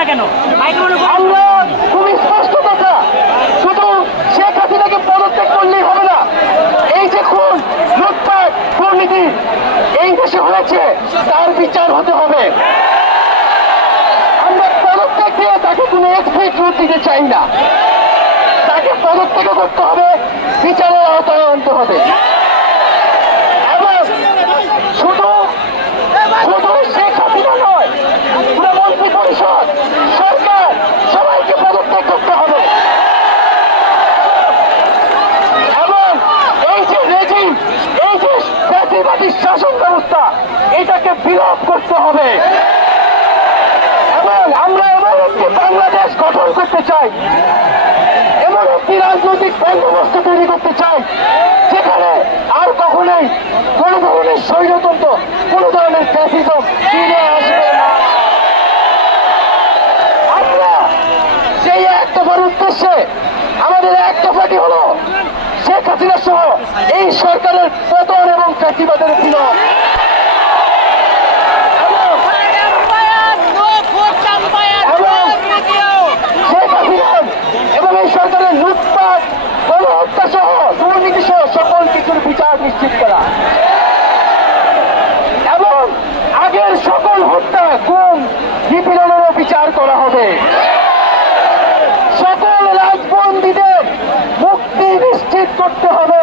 না কেন? স্পষ্ট কথা। শুধু শেখ হাসিনাকে পদত্যাগ করলেই হবে না। এই যে খুন, লুটপাট, দুর্নীতি, এই দেশে হয়েছে, তার বিচার হতে হবে। আমরা পদত্যাগ দিয়ে তাকে কোনো এক্সপেক্ট রূপ দিতে চাই না। তাকে পদত্যাগ করতে হবে, বিচারের আওতায় আনতে হবে এবং শুধু শুধু শেখ হাসিনা নয় পুরো মন্ত্রী পরিষদ সরকার সবাইকে পদত্যাগ করতে হবে এবং এই যে রেজিম এই যে ফ্যাসিবাদী শাসন ব্যবস্থা এটাকে বিলোপ করতে হবে। এবং আমরা এমন একটি বাংলাদেশ গঠন করতে চাই। এমন একটি রাজনৈতিক বন্দোবস্ত তৈরি করতে চাই, যেখানে আর কখনোই কোন ধরনের স্বৈরতন্ত্র, কোন ধরনের ফ্যাসিজম ফিরে আসবে আমরা সেই এক দফার উদ্দেশ্যে আমাদের এক দফাটি হলো শেখ হাসিনা সহ এই সরকারের পতন এবং ফ্যাসিবাদের বিলোপ এবং এবং শেখ হাসিনার এবং এই সরকারের লুটপাট গণহত্যা সহ দুর্নীতি সহ সকল কিছুর বিচার নিশ্চিত করা এবং আগের সকল হত্যা গুম নিপীড়নেরও বিচার করা হবে সকল রাজবন্দীদের মুক্তি নিশ্চিত করতে হবে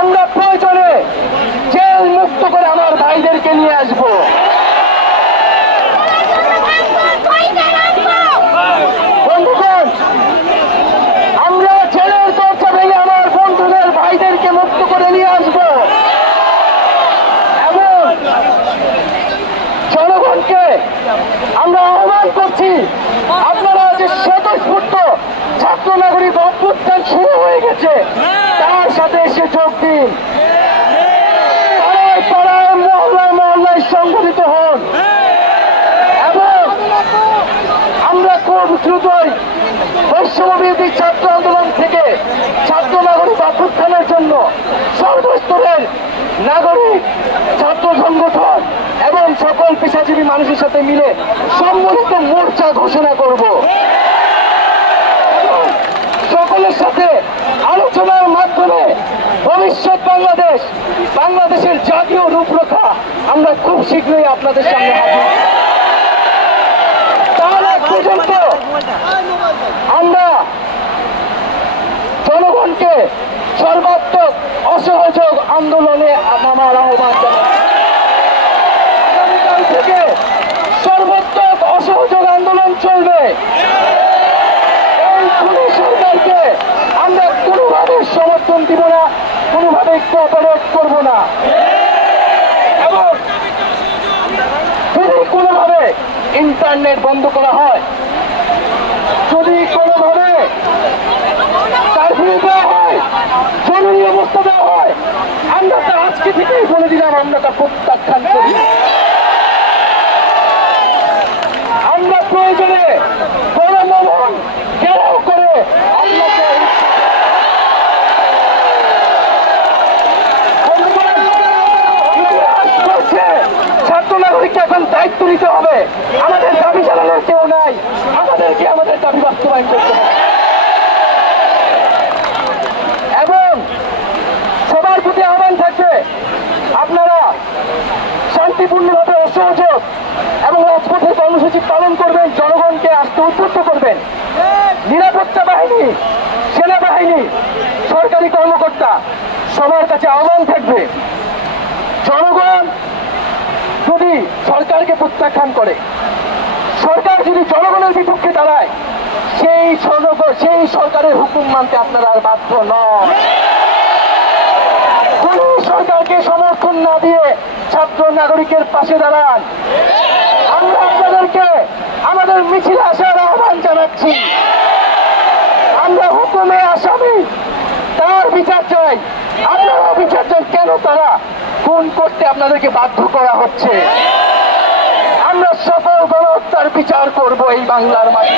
আমরা প্রয়োজনে জেল মুক্ত করে আমার ভাইদেরকে নিয়ে আসব বন্ধুগণ আমরা জেলের দরজা ভেঙে আমার বন্ধুদের ভাইদেরকে মুক্ত করে নিয়ে আসব এবং জনগণকে আমরা আহ্বান করছি, আপনারা যে স্বতঃস্ফূর্ত ছাত্র নাগরিক অভ্যুত্থান শুরু হয়ে গেছে, তার সাথে এসে যোগ দিন। আমরা খুব দ্রুতই বৈষম্যবিরোধী ছাত্র আন্দোলন থেকে ছাত্র নাগরিক অভ্যুত্থানের জন্য সর্বস্তরের নাগরিক ছাত্র সংগঠন এবং সকল মানুষের সাথে মিলে সম্মিলিত মোর্চা ঘোষণা করব। সকলের সাথে আলোচনার মাধ্যমে ভবিষ্যৎ বাংলাদেশ, বাংলাদেশের জাতীয় রূপরেখা আমরা খুব শীঘ্রই আপনাদের সামনে হাজির আমরা জনগণকে সর্বাত্মক অসহযোগ আন্দোলনে নামার আহ্বান জানাই। সর্বাত্মক অসহযোগ আন্দোলন চলবে। এই খুনি সরকারকে আমরা কোনোভাবে সমর্থন দিব না, কোনোভাবে কোঅপারেট করব না। এবং যদি কোনোভাবে ইন্টারনেট বন্ধ করা হয়, যদি কোনোভাবে কারফিউ দেওয়া হয়, জরুরি অবস্থা দেওয়া হয়, আমরা তা আজকে থেকেই বলে দিলাম, আমরা তা প্রত্যাখ্যান করি। নাগরিককে এখন দায়িত্ব নিতে হবে। আমাদের দাবি জানানোর কেউ নাই। আমাদেরকে আমাদের দাবি বাস্তবায়ন করতে হবে। এবং সবার প্রতি আহ্বান থাকবে, আপনারা শান্তিপূর্ণভাবে অসহযোগ এবং রাজপথের কর্মসূচি পালন করবেন, জনগণকে আসতে উদ্বুদ্ধ করবেন। নিরাপত্তা বাহিনী, সেনাবাহিনী, সরকারি কর্মকর্তা, সবার কাছে আহ্বান থাকবে, জনগণ যদি সরকারকে প্রত্যাখ্যান করে, সরকার যদি জনগণের বিপক্ষে দাঁড়ায়, সেই সেই সরকারের হুকুম মানতে আপনারা আর বাধ্য নয় খুনি সরকারকে সমর্থন না দিয়ে ছাত্র নাগরিকের পাশে দাঁড়ান, আমরা আপনাদেরকে আমাদের মিছিলে আসার আহ্বান জানাচ্ছি। আমরা হুকুমে আসামি, তার বিচার চাই। আপনারাও বিচার চাই কেন তারা? খুন করতে আপনাদেরকে বাধ্য করা হচ্ছে। আমরা সকল গণহত্যার বিচার করব এই বাংলার মাঠে